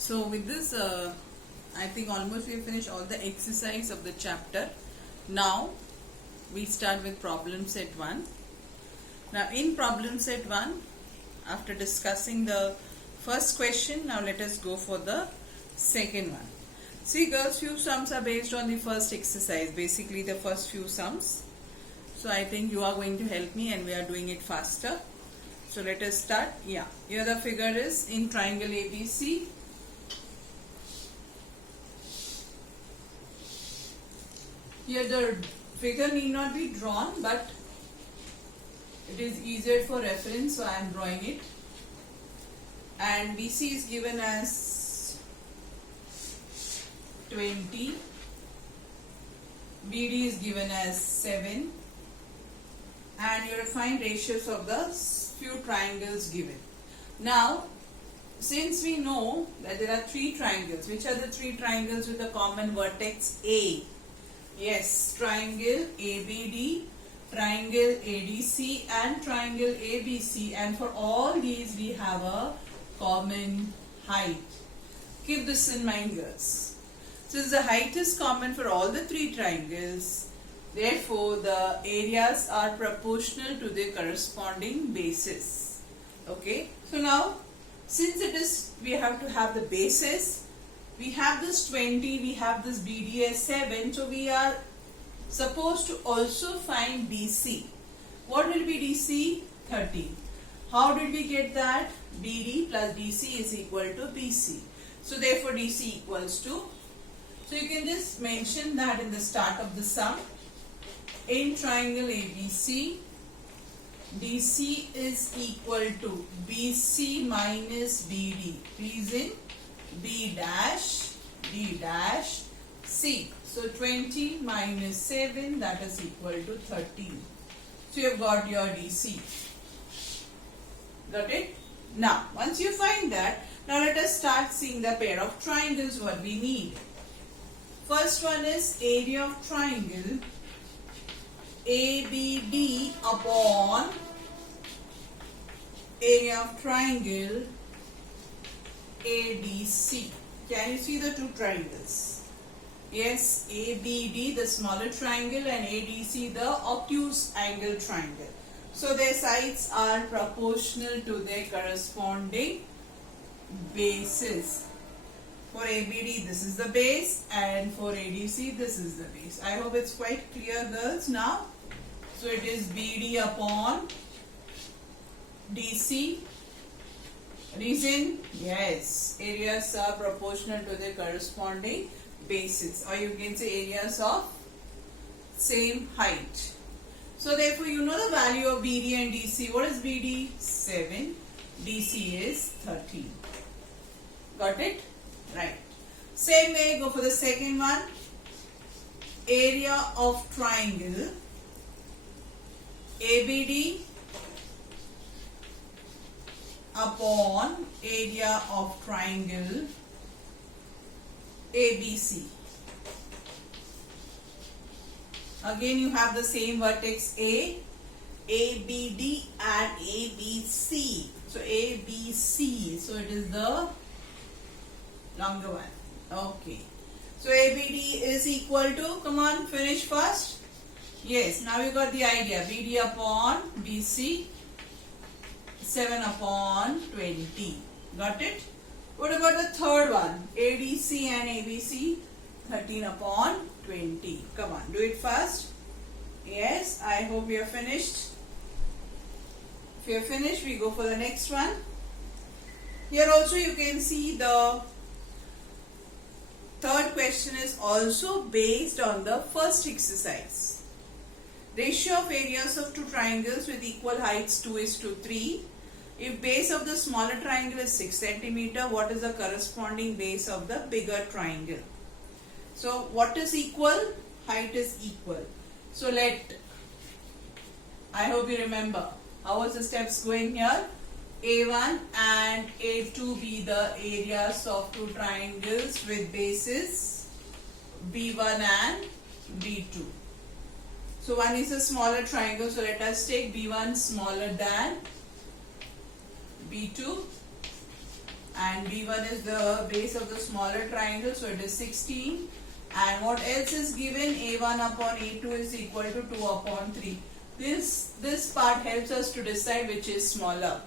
So with this, I think almost we have finished all the exercise of the chapter. Now we start with problem set 1. Now in problem set 1, after discussing the first question, now let us go for the second one. See girls, few sums are based on the first exercise, basically the first few sums. So I think you are going to help me and we are doing it faster. So let us start. Yeah, here the figure is in triangle ABC. Here the figure need not be drawn, but it is easier for reference, so I am drawing it. And BC is given as 20, BD is given as 7, and you will find ratios of the few triangles given. Now, since we know that there are three triangles, which are the three triangles with a common vertex A? Yes, triangle ABD, triangle ADC and triangle ABC, and for all these we have a common height. Keep this in mind girls. Since the height is common for all the three triangles, therefore the areas are proportional to their corresponding bases. Okay, so now since it is, we have to have the bases. We have this 20, we have this BD as 7, so we are supposed to also find BC. What will be DC? 13. How did we get that? BD plus DC is equal to BC. So therefore DC equals to, so you can just mention that in the start of the sum. In triangle ABC, DC is equal to BC minus BD. Reason? B dash C. So 20 minus 7, that is equal to 13. So you have got your DC. Got it? Now, once you find that, now let us start seeing the pair of triangles what we need. First one is area of triangle ABD upon area of triangle ADC. Can you see the two triangles? Yes, ABD the smaller triangle and ADC the obtuse angle triangle. So their sides are proportional to their corresponding bases. For ABD this is the base and for ADC this is the base. I hope it's quite clear girls now. So it is BD upon DC. Reason? Yes, areas are proportional to their corresponding bases, or you can say areas of same height. So therefore you know the value of BD and DC. What is BD? 7. DC is 13. Got it? Right. Same way, go for the second one. Area of triangle ABD upon area of triangle ABC. Again you have the same vertex A, ABD and ABC. So ABC, so it is the longer one. Okay. So ABD is equal to, come on, finish first. Yes, now you got the idea. BD upon BC, 7 upon 20. Got it? What about the third one? ADC and ABC, 13 upon 20. Come on, do it fast. Yes, I hope you are finished. If you are finished, we go for the next one. Here also you can see the third question is also based on the first exercise. Ratio of areas of two triangles with equal heights 2:3. If base of the smaller triangle is 6 cm, what is the corresponding base of the bigger triangle? So what is equal? Height is equal. So I hope you remember. How was the steps going here? A1 and A2 be the areas of two triangles with bases B1 and B2. So one is a smaller triangle, so let us take B1 smaller than B2 and and B1 is the base of the smaller triangle, so it is 16. And what else is given? A1 upon A2 is equal to 2 upon 3. This part helps us to decide which is smaller,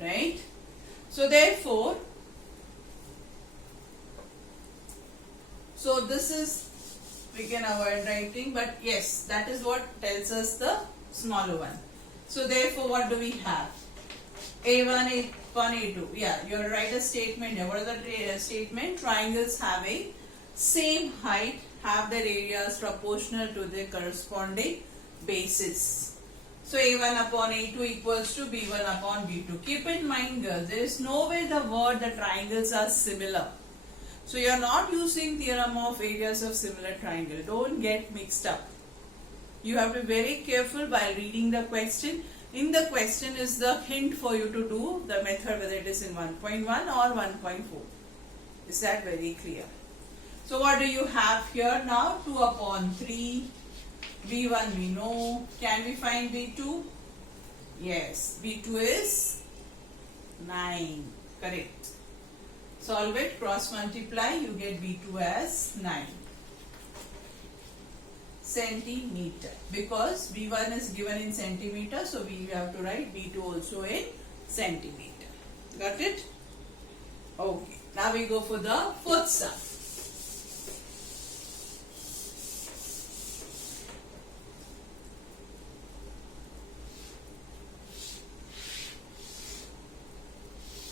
right? So therefore, so this is, we can avoid writing, but yes, that is what tells us the smaller one. So therefore, what do we have? A1 upon A2. Yeah, you write a statement here. What is the statement? Triangles have a same height, have their areas proportional to their corresponding bases. So A1 upon A2 equals to B1 upon B2. Keep in mind, girls, there is no way the word the triangles are similar. So you are not using theorem of areas of similar triangle. Don't get mixed up. You have to be very careful while reading the question. In the question is the hint for you to do the method, whether it is in 1.1 or 1.4. Is that very clear? So what do you have here now? 2 upon 3. B1 we know. Can we find B2? Yes. B2 is 9. Correct. Solve it. Cross multiply. You get B2 as 9 centimeter. Because B1 is given in centimeter, so we have to write B2 also in centimeter. Got it? Okay. Now we go for the fourth sum.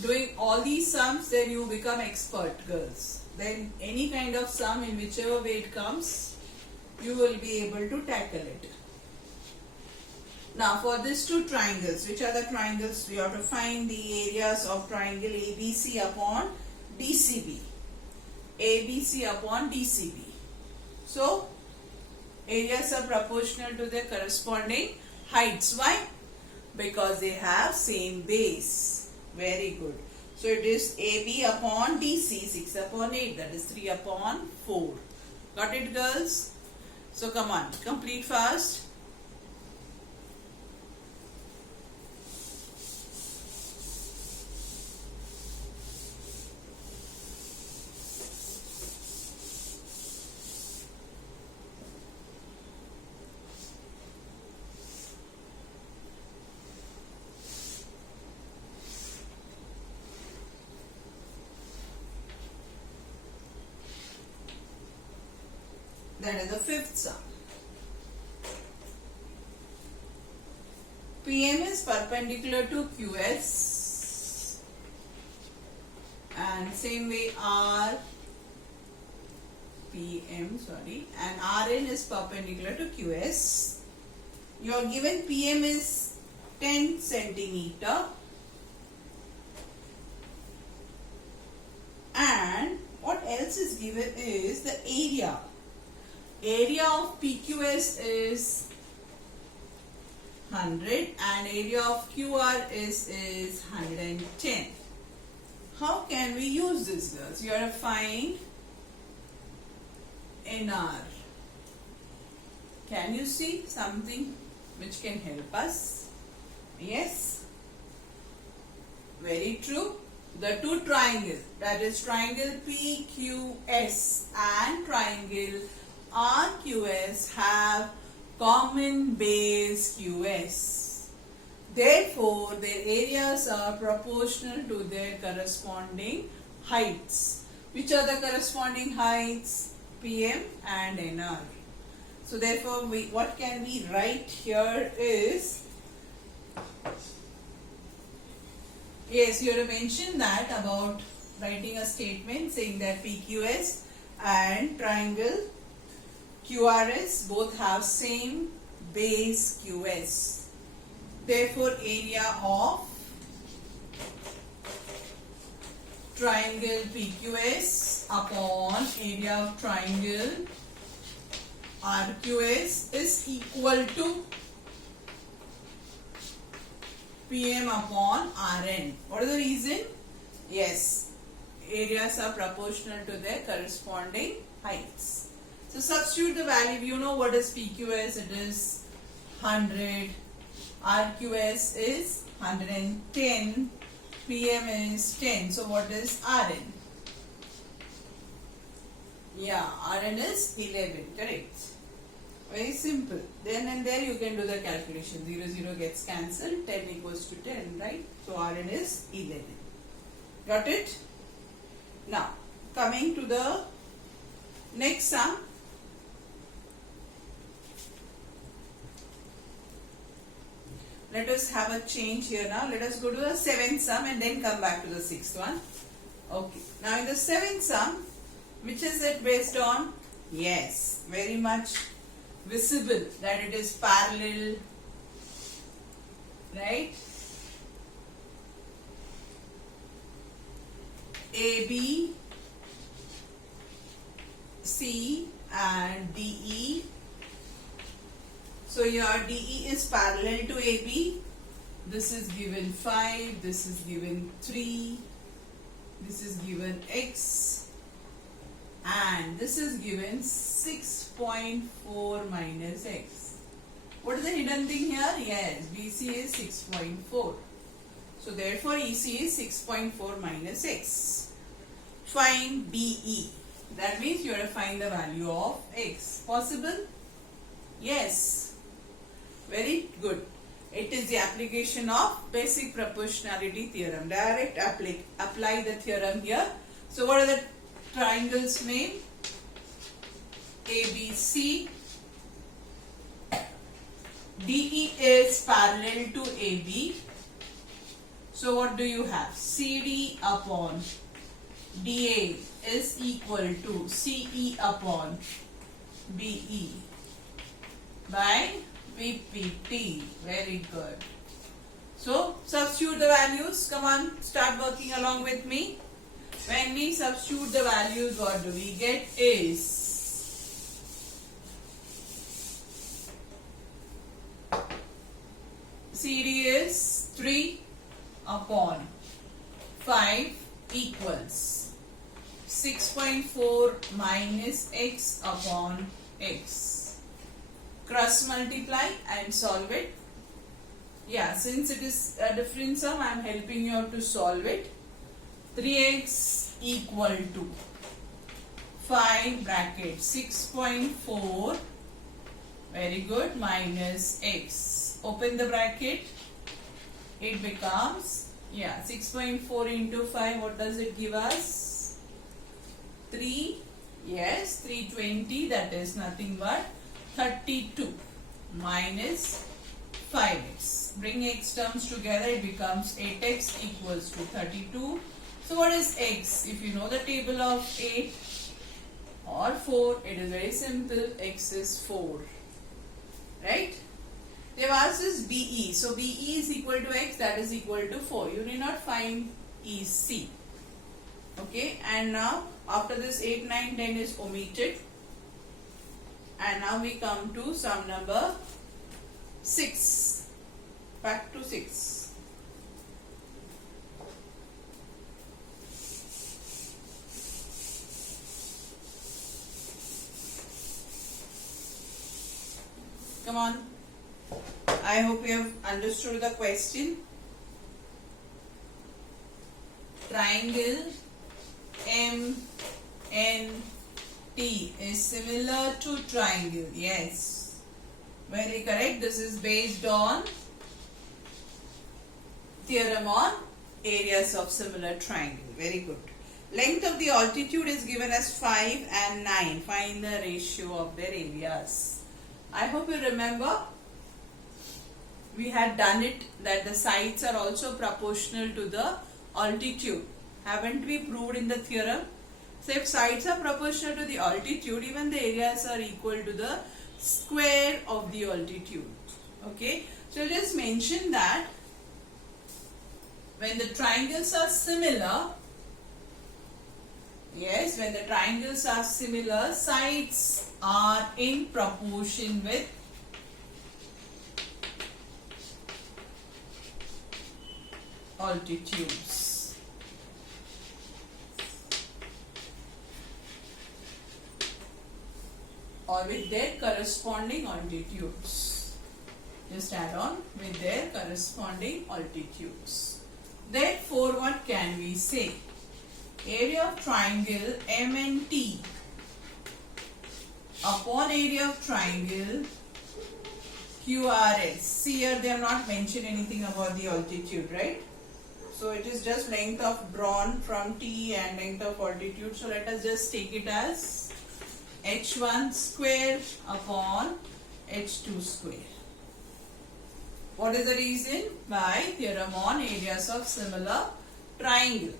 Doing all these sums, then you become expert, girls. Then any kind of sum, in whichever way it comes, you will be able to tackle it. Now for these two triangles, which are the triangles? We have to find the areas of triangle ABC upon DCB. ABC upon DCB. So areas are proportional to their corresponding heights. Why? Because they have same base. Very good. So it is AB upon DC, 6 upon 8, that is 3 upon 4. Got it, girls? So come on, complete fast. That is the fifth sum. PM is perpendicular to QS, and same way PM, and RN is perpendicular to QS. Your given PM is 10 centimeter, and what else is given is the area. Area of PQS is 100 and area of QR is 110. How can we use this, girls? You have to find NR. Can you see something which can help us? Yes. Very true. The two triangles, that is triangle PQS and triangle RQS, have common base QS. Therefore, their areas are proportional to their corresponding heights. Which are the corresponding heights? PM and NR. So therefore, what can we write here is, yes, you have mentioned that about writing a statement saying that PQS and triangle QRS both have same base QS. Therefore, area of triangle PQS upon area of triangle RQS is equal to PM upon RN. What is the reason? Yes, areas are proportional to their corresponding heights. So substitute the value. You know what is PQS? It is 100. RQS is 110. PM is 10. So what is Rn? Yeah, Rn is 11. Correct. Very simple. Then and there you can do the calculation. 0, 0 gets cancelled. 10 equals to 10, right? So Rn is 11. Got it? Now, coming to the next sum. Let us have a change here now. Let us go to the 7th sum and then come back to the 6th one. Okay. Now in the 7th sum, which is it based on? Yes, very much visible that it is parallel, right? AB, C and DE. So your DE is parallel to AB. This is given 5, this is given 3, this is given X, and this is given 6.4 minus X. What is the hidden thing here? Yes, BC is 6.4. So therefore EC is 6.4 minus X. Find BE. That means you have to find the value of X. Possible? Yes. Very good. It is the application of basic proportionality theorem. Direct apply the theorem here. So what are the triangles name? ABC. DE is parallel to AB. So what do you have? CD upon DA is equal to CE upon BE by VPT. Very good. So substitute the values. Come on, start working along with me. When we substitute the values, what do we get is CD is 3 upon 5 equals 6.4 minus X upon X. Cross multiply and solve it. Yeah, since it is a different sum, I am helping you out to solve it. 3x equal to 5 bracket 6.4, very good, minus x. Open the bracket. It becomes, yeah, 6.4 into 5, what does it give us? 3, yes, 320, that is nothing but 32 minus 5x. Bring x terms together, it becomes 8x equals to 32. So what is x? If you know the table of 8 or 4, it is very simple. X is 4. Right? They have asked us BE. So BE is equal to x, that is equal to 4. You need not find EC. Okay? And now after this 8, 9, 10 is omitted. And now we come to sum number 6. Back to 6. Come on. I hope you have understood the question. Triangle MNT is similar to triangle. Yes. Very correct. This is based on theorem on areas of similar triangle. Very good. Length of the altitude is given as 5 and 9. Find the ratio of their areas. I hope you remember we had done it that the sides are also proportional to the altitude. Haven't we proved in the theorem? So if sides are proportional to the altitude, even the areas are equal to the square of the altitude. Okay. So I'll just mention that when the triangles are similar, yes, when the triangles are similar, sides are in proportion with altitudes. Or with their corresponding altitudes. Just add on with their corresponding altitudes. Therefore, what can we say? Area of triangle MNT upon area of triangle QRS. See here, they have not mentioned anything about the altitude, right? So it is just length of drawn from T and length of altitude. So let us just take it as H1 square upon H2 square. What is the reason? By theorem on areas of similar triangle.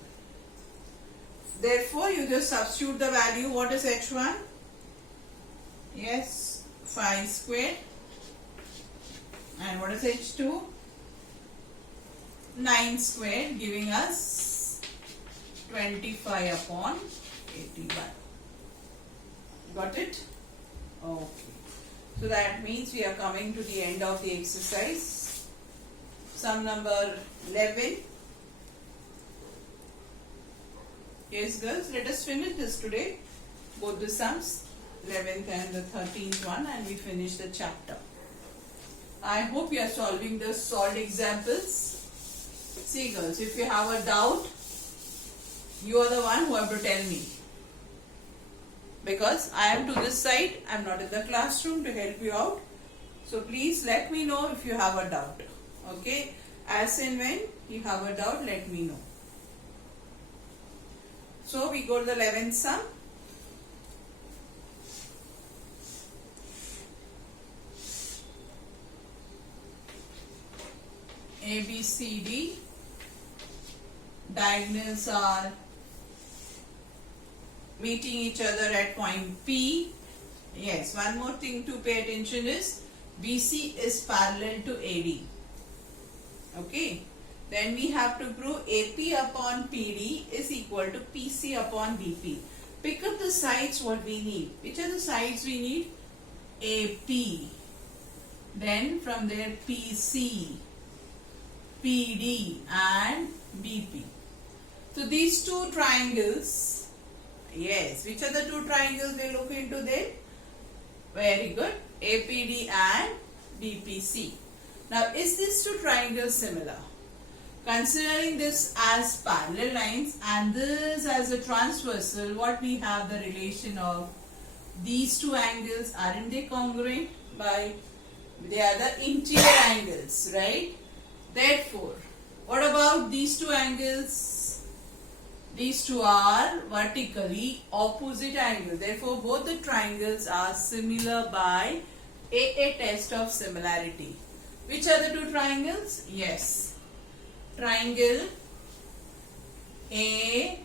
Therefore, you just substitute the value. What is H1? Yes, 5 square. And what is H2? 9 square, giving us 25 upon 81. Got it? Okay. So that means we are coming to the end of the exercise. Sum number 11. Yes, girls, let us finish this today. Both the sums, 11th and the 13th one, and we finish the chapter. I hope you are solving the solved examples. See, girls, if you have a doubt, you are the one who have to tell me. Because I am to this side, I am not in the classroom to help you out. So please let me know if you have a doubt. Okay? As and when you have a doubt, let me know. So we go to the 11th sum. A, B, C, D. Diagonals are meeting each other at point P. Yes, one more thing to pay attention is BC is parallel to AD. Okay. Then we have to prove AP upon PD is equal to PC upon BP. Pick up the sides what we need. Which are the sides we need? AP. Then from there PC, PD and BP. So these two triangles, yes, which are the two triangles we look into then? Very good. APD and BPC. Now, is these two triangles similar? Considering this as parallel lines and this as a transversal, what we have the relation of these two angles, aren't they congruent? By they are the interior angles, right? Therefore, what about these two angles? These two are vertically opposite angles. Therefore, both the triangles are similar by a test of similarity. Which are the two triangles? Yes. Triangle APD.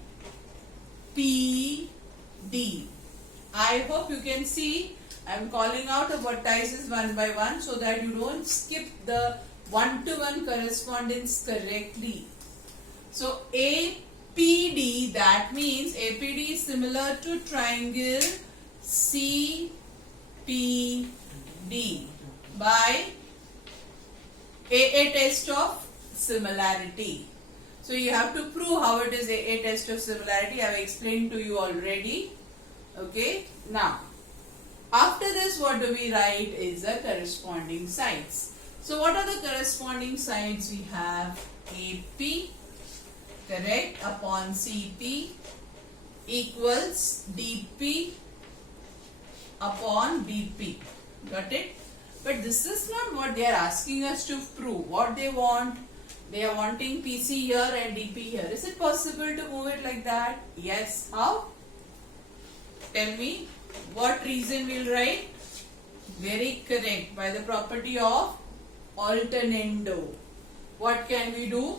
I hope you can see I am calling out the vertices one by one so that you don't skip the one-to-one correspondence correctly. So APD, that means APD is similar to triangle CPD by a test of similarity. So you have to prove how it is a test of similarity. I have explained to you already. Okay. Now, after this, what do we write is the corresponding sides. So what are the corresponding sides we have? AP, correct, upon CP equals DP upon BP. Got it? But this is not what they are asking us to prove. What they want, they are wanting PC here and DP here. Is it possible to move it like that? Yes. How? Tell me. What reason we'll write? Very correct. By the property of alternando. What can we do?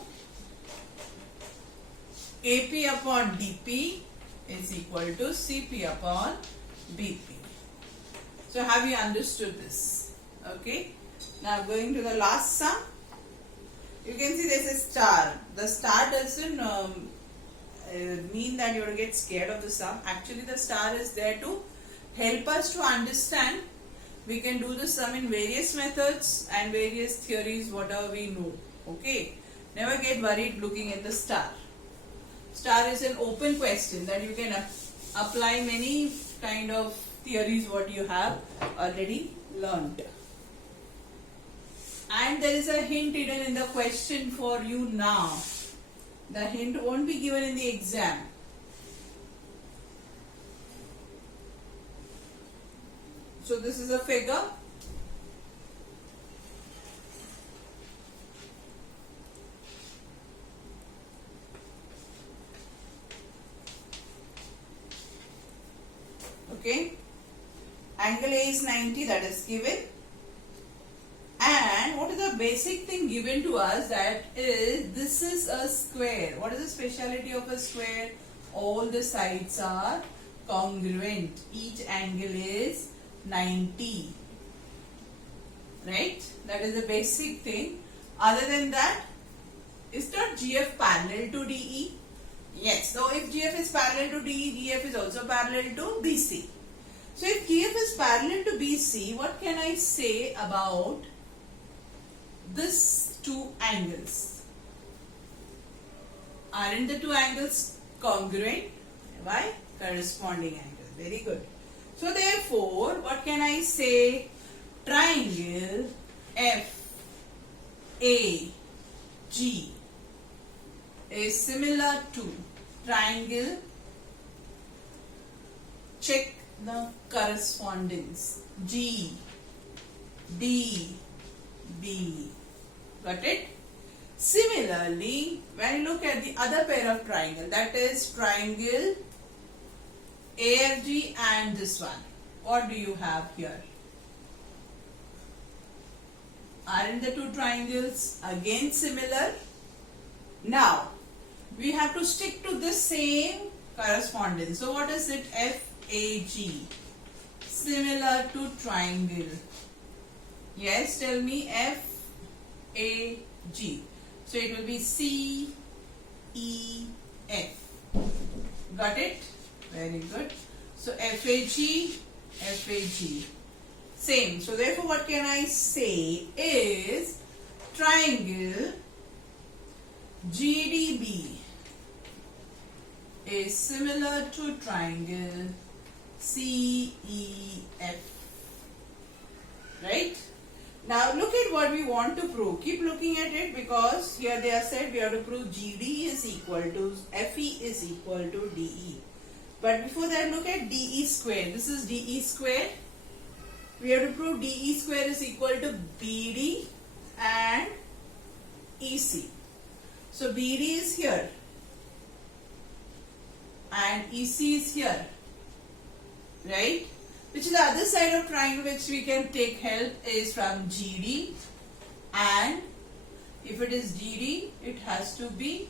AP upon DP is equal to CP upon BP. So have you understood this? Okay. Now going to the last sum. You can see there's a star. The star doesn't mean that you're going to get scared of the sum. Actually the star is there to help us to understand. We can do the sum in various methods and various theories, whatever we know. Okay. Never get worried looking at the star. Star is an open question that you can apply many kind of theories what you have already learned. And there is a hint hidden in the question for you now. The hint won't be given in the exam. So this is a figure. Okay. Angle A is 90, that is given. And what is the basic thing given to us? That is, this is a square. What is the speciality of a square? All the sides are congruent. Each angle is 90. Right? That is the basic thing. Other than that, is not GF parallel to DE? Yes. So if GF is parallel to DE, GF is also parallel to BC. So if GF is parallel to BC, what can I say about these two angles? Aren't the two angles congruent? Why? Corresponding angles. Very good. So therefore, what can I say? Triangle FAG is similar to triangle, check the correspondence, GDB. Got it? Similarly, when you look at the other pair of triangle, that is triangle AFG and this one, what do you have here? Aren't the two triangles again similar? Now, we have to stick to the same correspondence. So what is it? FAG. Similar to triangle. Yes, tell me. FAG. So it will be CEF. Got it? Very good. So FAG. Same. So therefore what can I say is triangle GDB is similar to triangle CEF. Right? Now look at what we want to prove. Keep looking at it, because here they are said we have to prove GD is equal to FE is equal to DE. But before that, look at DE square. This is DE square. We have to prove DE square is equal to BD and EC. So BD is here and EC is here, right? Which is the other side of triangle which we can take help is from GD, and if it is GD, it has to be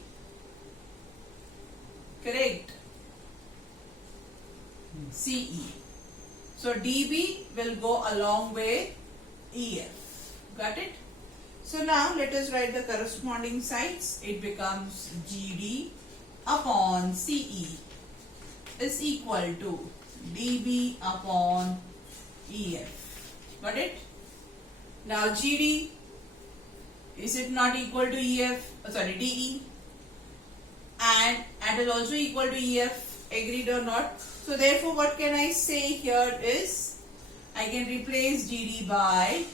correct. CE. So DB will go along with EF. Got it? So now let us write the corresponding sides. It becomes GD upon CE is equal to DB upon EF. Got it? Now GD, is it not equal to EF? DE, and is also equal to EF. Agreed or not? So therefore what can I say here is, I can replace GD by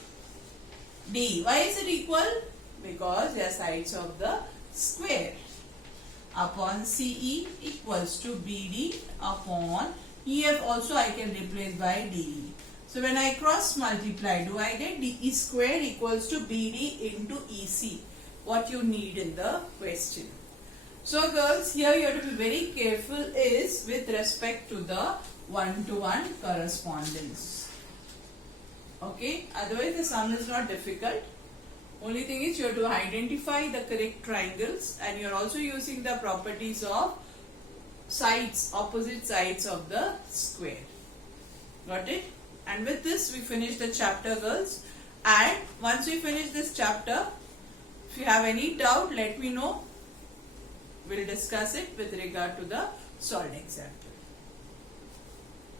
D. Why is it equal? Because they are sides of the square. Upon CE equals to BD upon EF, also I can replace by DE. So when I cross multiply, do I get DE square equals to BD into EC? What you need in the question. So girls, here you have to be very careful is with respect to the one-to-one correspondence. Okay, otherwise the sum is not difficult. Only thing is you have to identify the correct triangles, and you are also using the properties of sides, opposite sides of the square. Got it? And with this we finish the chapter, girls. And once we finish this chapter, if you have any doubt, let me know. We'll discuss it with regard to the solved example.